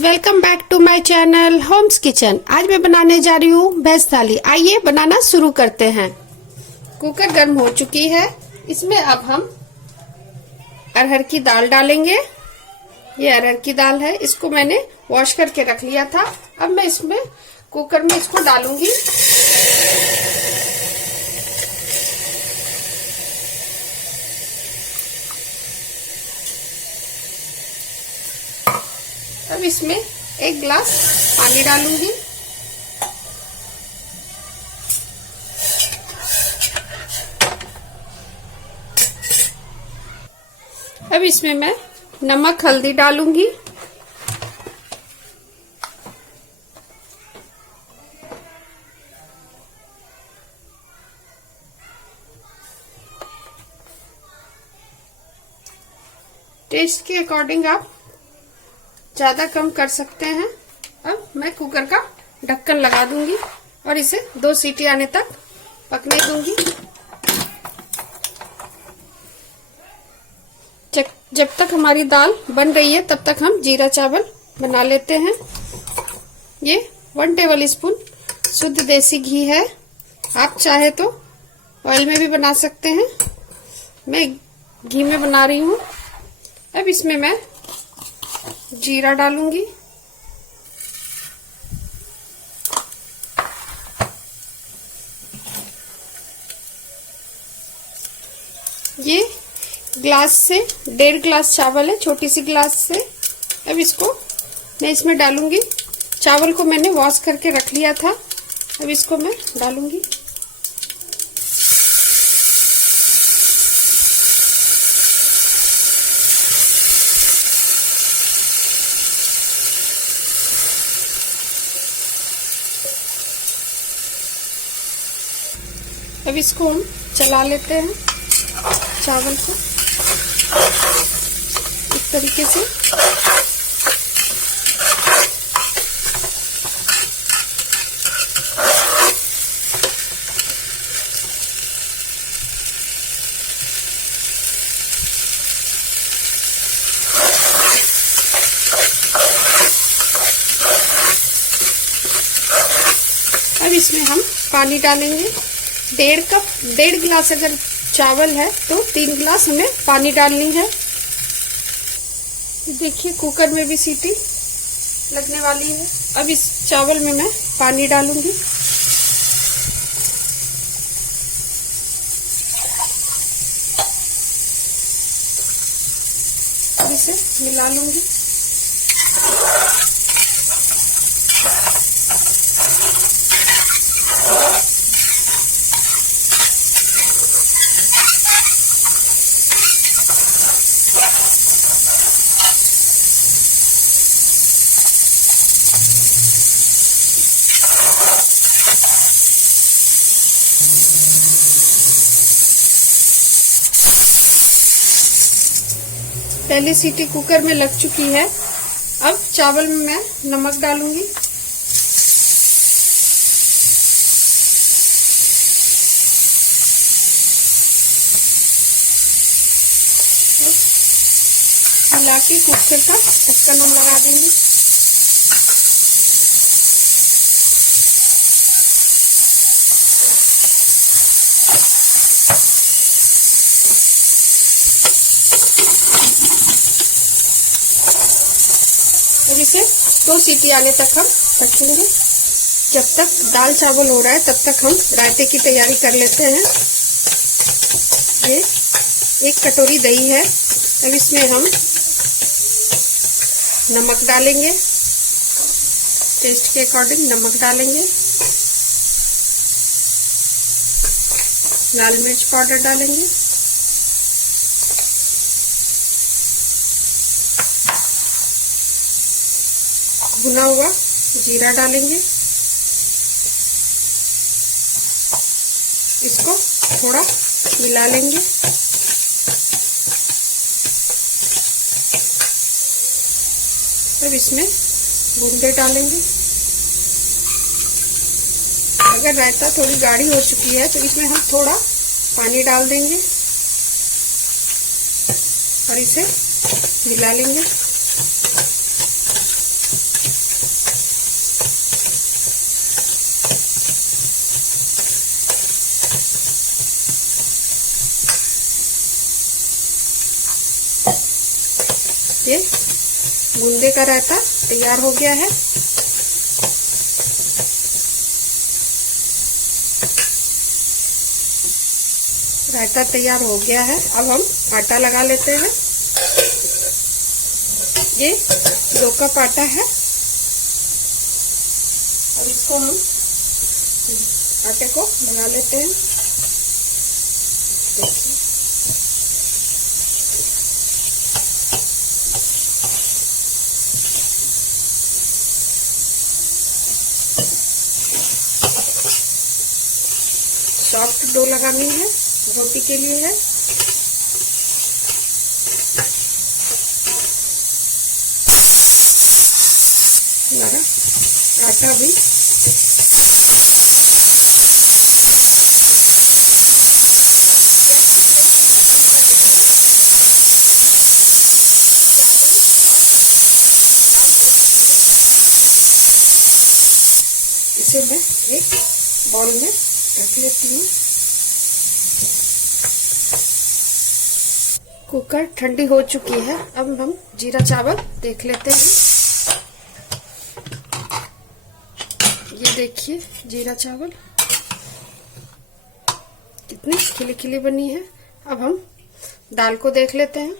Welcome back to my channel homes kitchen. आज मैं बनाने जा रही हूँ वेज थाली। आइए बनाना शुरू करते हैं। कुकर गर्म हो चुकी है। इसमें अब हम अरहर की दाल डालेंगे। ये अरहर की दाल है, इसको मैंने वॉश करके रख लिया था। अब मैं इसमें कुकर में इसको डालूंगी। अब इसमें 1 गिलास पानी डालूंगी। अब इसमें मैं नमक हल्दी डालूंगी। टेस्ट के अकॉर्डिंग आप ज्यादा कम कर सकते हैं। अब मैं कुकर का ढक्कन लगा दूंगी और इसे 2 सीटी आने तक पकने दूंगी। जब तक हमारी दाल बन रही है तब तक हम जीरा चावल बना लेते हैं। ये 1 टेबल स्पून शुद्ध देसी घी है। आप चाहे तो ऑयल में भी बना सकते हैं। मैं घी में बना रही हूँ। अब इसमें मैं जीरा डालूंगी। ये ग्लास से 1.5 गिलास चावल है, छोटी सी ग्लास से। अब इसको मैं इसमें डालूंगी। चावल को मैंने वॉश करके रख लिया था। अब इसको मैं डालूंगी। अब इसको हम चला लेते हैं चावल को इस तरीके से। अब इसमें हम पानी डालेंगे। 1.5 गिलास अगर चावल है तो 3 गिलास हमें पानी डालनी है। देखिए कुकर में भी सीटी लगने वाली है। अब इस चावल में मैं पानी डालूंगी। अब इसे मिला लूंगी। पहली सीटी कुकर में लग चुकी है। अब चावल में मैं नमक डालूंगी। मिला के कुकर का ढक्कन हम लगा देंगे। अब इसे 2 सीटी आने तक हम पकेंगे। जब तक दाल चावल हो रहा है तब तक हम रायते की तैयारी कर लेते हैं। ये 1 कटोरी दही है। अब इसमें हम नमक डालेंगे। टेस्ट के अकॉर्डिंग नमक डालेंगे। लाल मिर्च पाउडर डालेंगे। भुना हुआ जीरा डालेंगे। इसको थोड़ा मिला लेंगे। अब इसमें बूंदे डालेंगे। अगर रायता थोड़ी गाढ़ी हो चुकी है तो इसमें हम थोड़ा पानी डाल देंगे और इसे मिला लेंगे। ये बूंदे का रायता तैयार हो गया है। रायता तैयार हो गया है। अब हम आटा लगा लेते हैं। ये 2 कप आटा है। अब इसको हम आटे को लगा लेते हैं। देखिए सॉफ्ट डो लगानी है, रोटी के लिए है। हमारा आटा भी इसे मैं एक बाउल में रख लेती हूँ। कुकर ठंडी हो चुकी है। अब हम जीरा चावल देख लेते हैं। ये देखिए जीरा चावल कितनी खिली खिली बनी है। अब हम दाल को देख लेते हैं।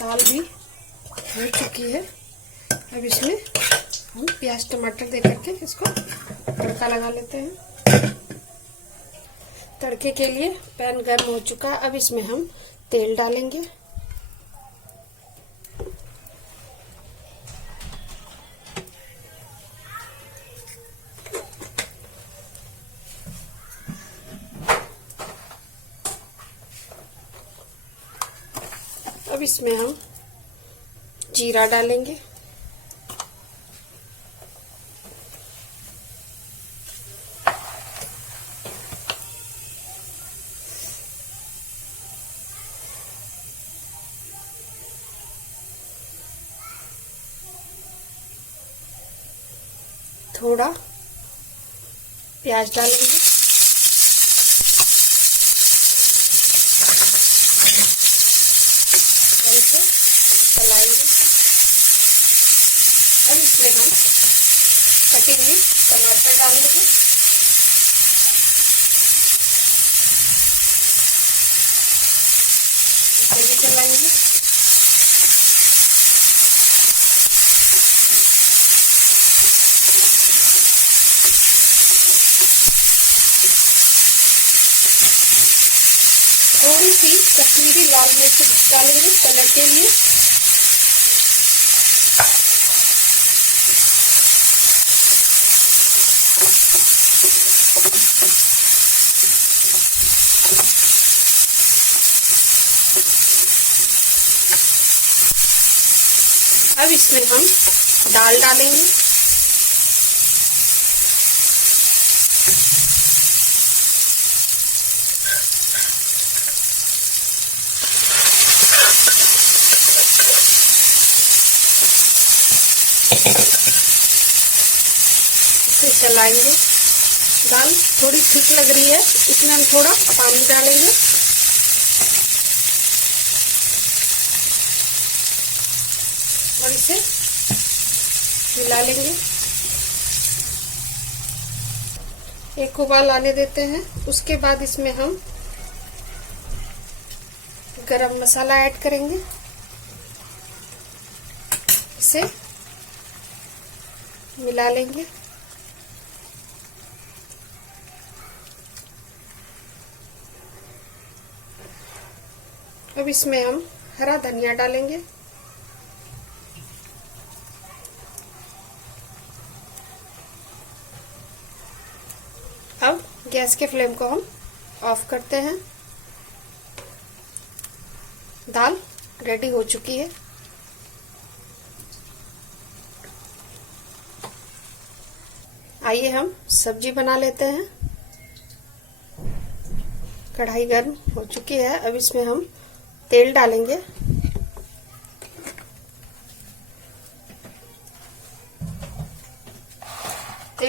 दाल भी हो चुकी है। अब इसमें हम प्याज टमाटर दे करके इसको तड़का लगा लेते हैं। तड़के के लिए पैन गर्म हो चुका है। अब इसमें हम तेल डालेंगे। अब इसमें हम जीरा डालेंगे। थोड़ा प्याज डालेंगे। इसे चलाएंगे। अब इसमें हम कटी हुई टमाटर डालेंगे। इसे भी चलाएंगे। थोड़ी सी कश्मीरी लाल मिर्च डालेंगे कलर के लिए। अब इसमें हम दाल डालेंगे। इसे चलाएंगे। दाल थोड़ी थिक लग रही है, इसमें हम थोड़ा पानी डालेंगे। और इसे मिला लेंगे। एक उबाल आने देते हैं। उसके बाद इसमें हम गरम मसाला ऐड करेंगे। इसे मिला लेंगे। अब इसमें हम हरा धनिया डालेंगे। अब गैस के फ्लेम को हम ऑफ करते हैं। दाल रेडी हो चुकी है। आइए हम सब्जी बना लेते हैं। कढ़ाई गर्म हो चुकी है। अब इसमें हम तेल डालेंगे।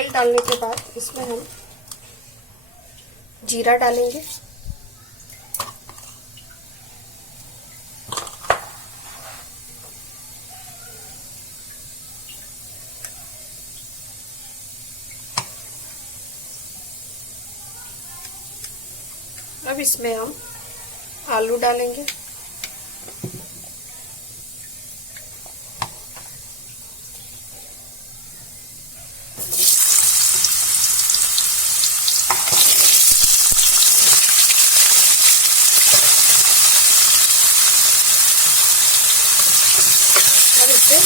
तेल डालने के बाद इसमें हम जीरा डालेंगे, अब इसमें हम आलू डालेंगे, और इसे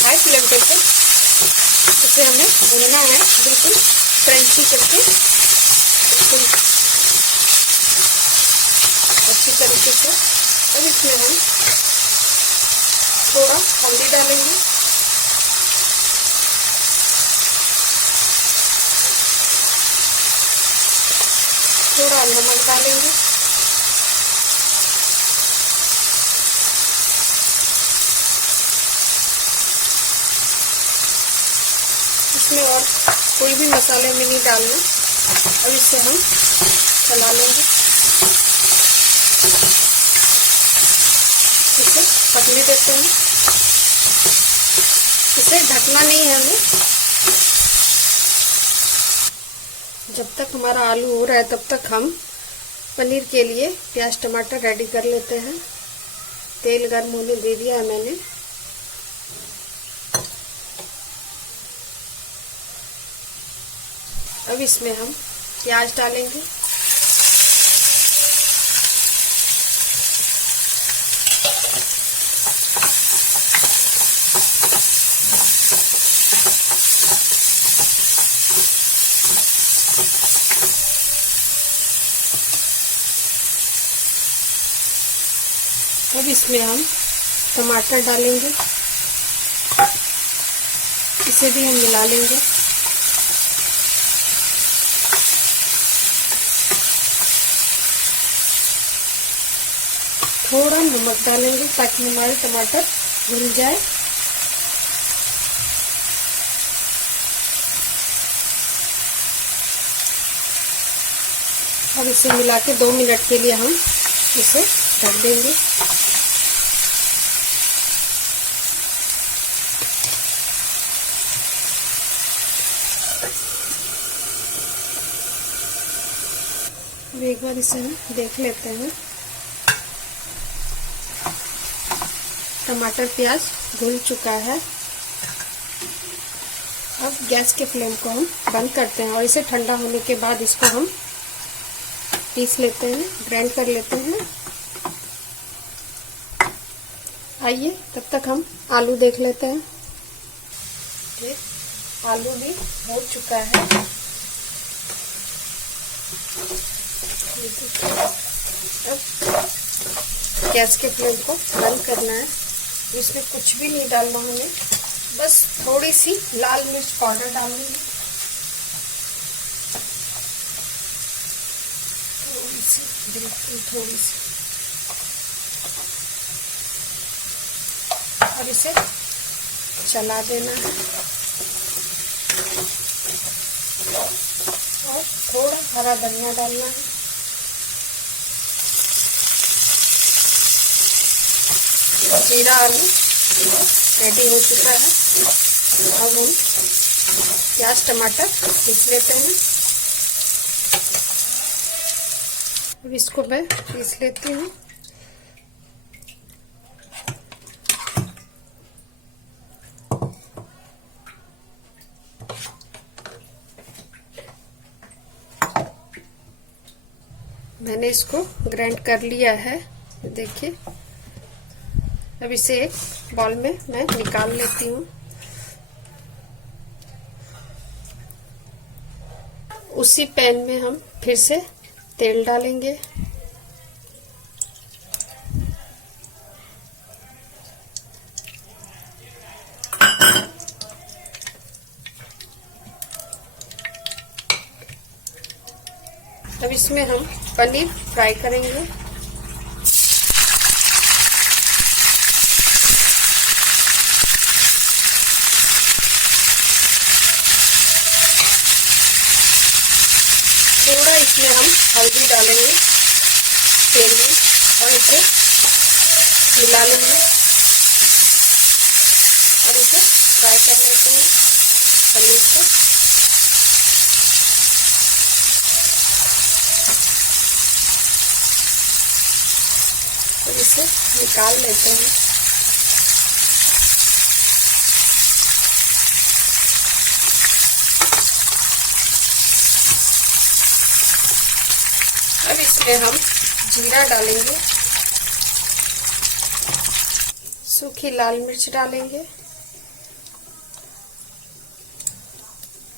हाई फ्लेम करके इसे हमें भूनना है, बिल्कुल क्रंची करके, बिल्कुल अच्छी तरीके से। अब इसमें हम थोड़ा हल्दी डालेंगे, थोड़ा नमक डालेंगे, इसमें और कोई भी मसाले में नहीं डालना। अब इसे हम चला लेंगे, इसे पकने देते हैं, इसे ढकना नहीं है हमें। जब तक हमारा आलू हो रहा है तब तक हम पनीर के लिए प्याज टमाटर रेडी कर लेते हैं। तेल गर्म होने दे दिया है मैंने, अब इसमें हम प्याज डालेंगे, अब इसमें हम टमाटर डालेंगे, इसे भी हम मिला लेंगे, थोड़ा नमक डालेंगे ताकि हमारे टमाटर घुल जाए। अब इसे मिला के 2 मिनट के लिए हम इसे ढक देंगे। अब एक बार इसे हम देख लेते हैं, टमाटर प्याज घुल चुका है। अब गैस के फ्लेम को हम बंद करते हैं और इसे ठंडा होने के बाद इसको हम पीस लेते हैं, ग्राइंड कर लेते हैं। आइए तब तक हम आलू देख लेते हैं। आलू भी हो चुका है, अब गैस के फ्लेम को बंद करना है। इसमें कुछ भी नहीं डालना हमें, बस थोड़ी सी लाल मिर्च पाउडर डालूंगी, थोड़ी सी, बिल्कुल थोड़ी सी, और इसे चला देना है और थोड़ा हरा धनिया डालना है। जीरा आलू रेडी हो चुका है। अब हम प्याज टमाटर पीस लेते हैं। अब इसको मैं पीस लेती हूँ। मैंने इसको ग्राइंड कर लिया है, देखिए। अब इसे एक बाउल में मैं निकाल लेती हूँ। उसी पैन में हम फिर से तेल डालेंगे। अब इसमें हम पनीर फ्राई करेंगे। थोड़ा इसमें हम हल्दी डालेंगे तेल में और इसे मिला लेंगे और इसे फ्राई कर लेते हैं पनीर को। तो इसे निकाल लेते हैं। अब इसमें हम जीरा डालेंगे, सूखी लाल मिर्च डालेंगे,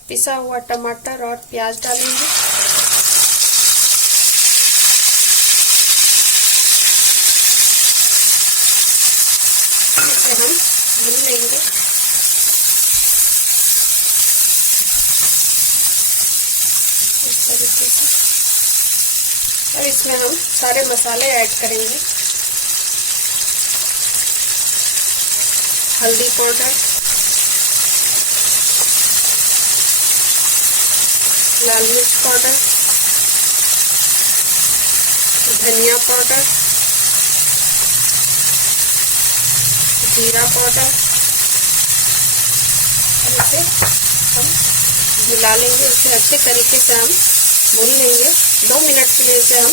पिसा हुआ टमाटर और प्याज डालेंगे, इसे हम भून लेंगे। इस तरीके से और इसमें हम सारे मसाले ऐड करेंगे। हल्दी पाउडर, लाल मिर्च पाउडर, धनिया पाउडर, जीरा पाउडर, और इसे हम मिला लेंगे। इसे अच्छे तरीके से हम भून लेंगे। 2 मिनट के लिए इसे हम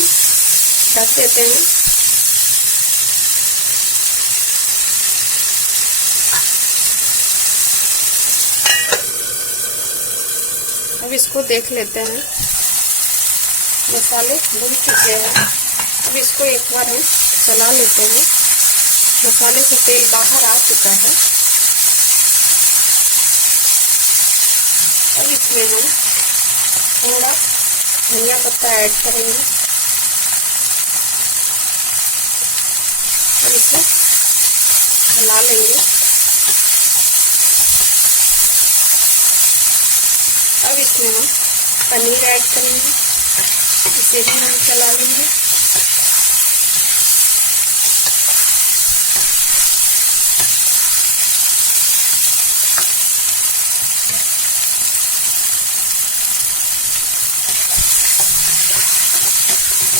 ढक देते हैं। अब इसको देख लेते हैं, मसाले भुन चुके हैं। अब इसको एक बार हम चला लेते हैं। मसाले से तेल बाहर आ चुका है। अब इसमें हम थोड़ा धनिया पत्ता ऐड करेंगे और इसे चला लेंगे। अब इसमें हम पनीर ऐड करेंगे, इसे भी हम चला लेंगे।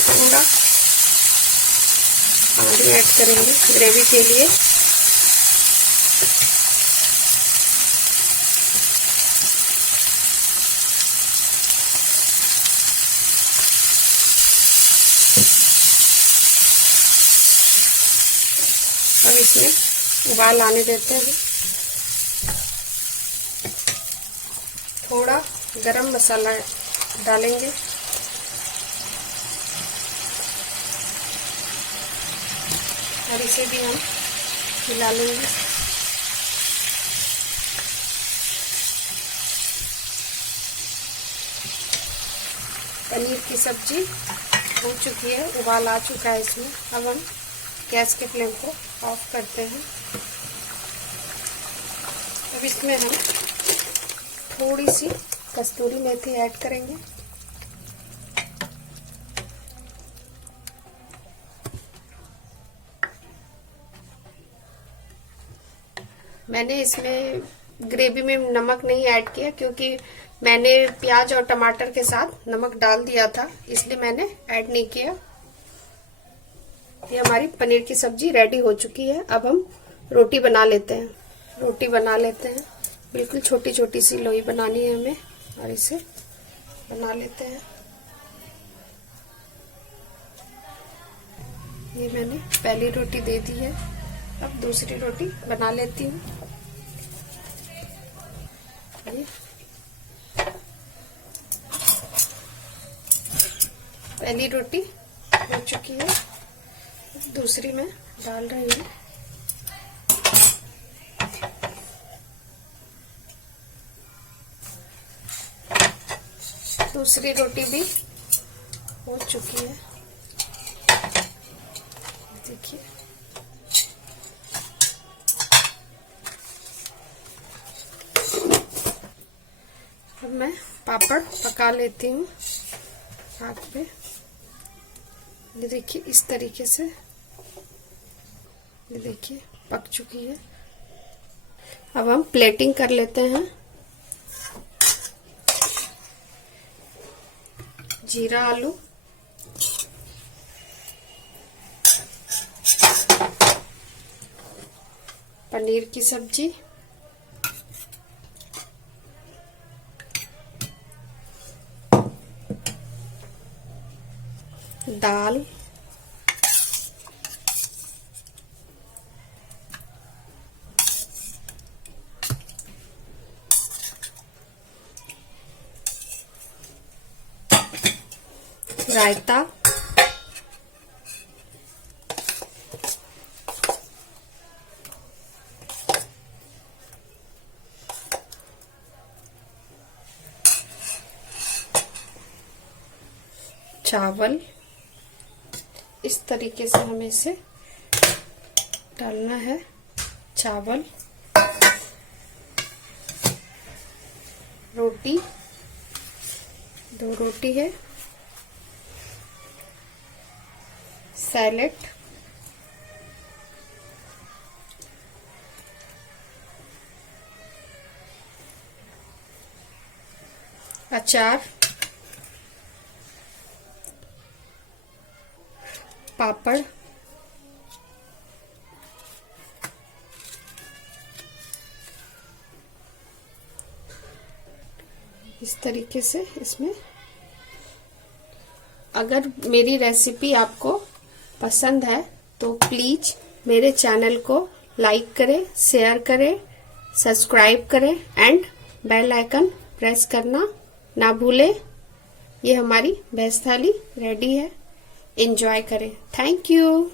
थोड़ा पानी ऐड करेंगे ग्रेवी के लिए। अब इसमें उबाल आने देते हैं। थोड़ा गरम मसाला डालेंगे, और इसे भी हम मिला लेंगे। पनीर की सब्जी हो चुकी है, उबाल आ चुका है इसमें। अब हम गैस के फ्लेम को ऑफ करते हैं। अब इसमें हम थोड़ी सी कस्तूरी मेथी ऐड करेंगे, मैंने इसमें ग्रेवी में नमक नहीं ऐड किया क्योंकि मैंने प्याज और टमाटर के साथ नमक डाल दिया था, इसलिए मैंने ऐड नहीं किया। ये हमारी पनीर की सब्जी रेडी हो चुकी है। अब हम रोटी बना लेते हैं। रोटी बना लेते हैं, बिल्कुल छोटी छोटी सी लोई बनानी है हमें, और इसे बना लेते हैं। ये मैंने पहली रोटी दे दी है, अब दूसरी रोटी बना लेती हूँ। पहली रोटी हो चुकी है, दूसरी मैं डाल रही हूँ। दूसरी रोटी भी हो चुकी है, देखिए। अब मैं पापड़ पका लेती हूँ आग पे। ये देखिए इस तरीके से, ये देखिए पक चुकी है। अब हम प्लेटिंग कर लेते हैं। जीरा आलू, पनीर की सब्जी, दाल, रायता, चावल। इस तरीके से हमें इसे डालना है। चावल, रोटी, 2 रोटी है, सैलेड, अचार, पापड़, इस तरीके से इसमें। अगर मेरी रेसिपी आपको पसंद है तो प्लीज मेरे चैनल को लाइक करें, शेयर करें, सब्सक्राइब करें एंड बेल आइकन प्रेस करना ना भूलें। ये हमारी वेज थाली रेडी है। एंजॉय करें। Thank you.